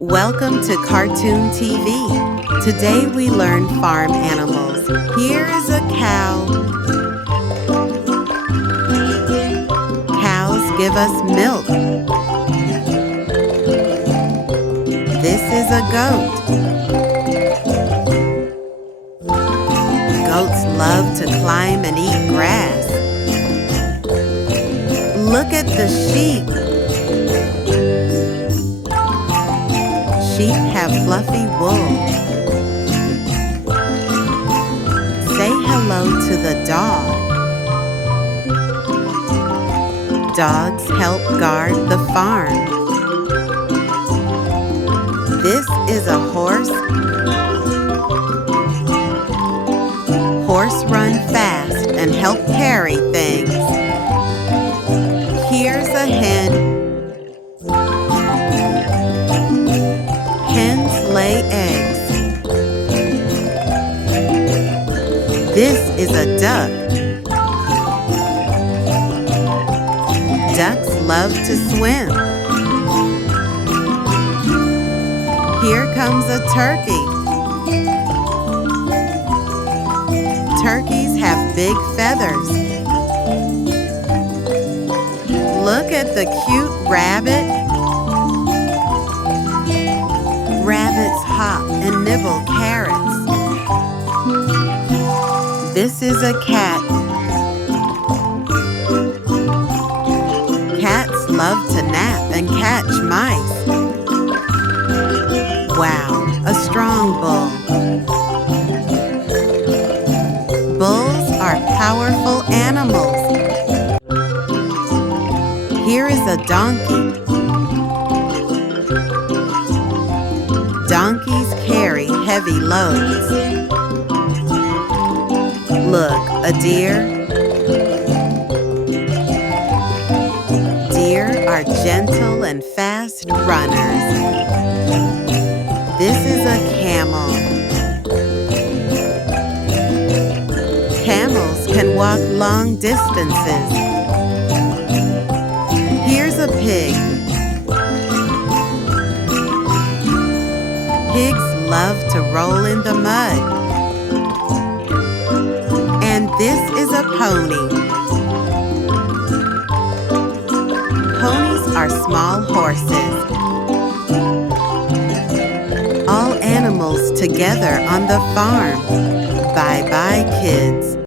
Welcome to Cartoon TV. Today we learn farm animals. Here is a cow. Cows give us milk. This is a goat. Goats love to climb and eat grass. Look at the sheep. Sheep have fluffy wool. Say hello to the dog. Dogs help guard the farm. This is a horse. Horse run fast and help carry things. Here's a hen. Hens lay eggs. This is a duck. Ducks love to swim. Here comes a turkey. Turkeys have big feathers. Look at the cute rabbit. Rabbits hop and nibble carrots. This is a cat. Cats love to nap and catch mice. Wow, a strong bull. Bulls are powerful animals. Here is a donkey. Donkeys carry heavy loads. Look, a deer. Deer are gentle and fast runners. This is a camel. Camels can walk long distances. Here's a pig. Pigs love to roll in the mud. And this is a pony. Ponies are small horses. All animals together on the farm. Bye-bye, kids.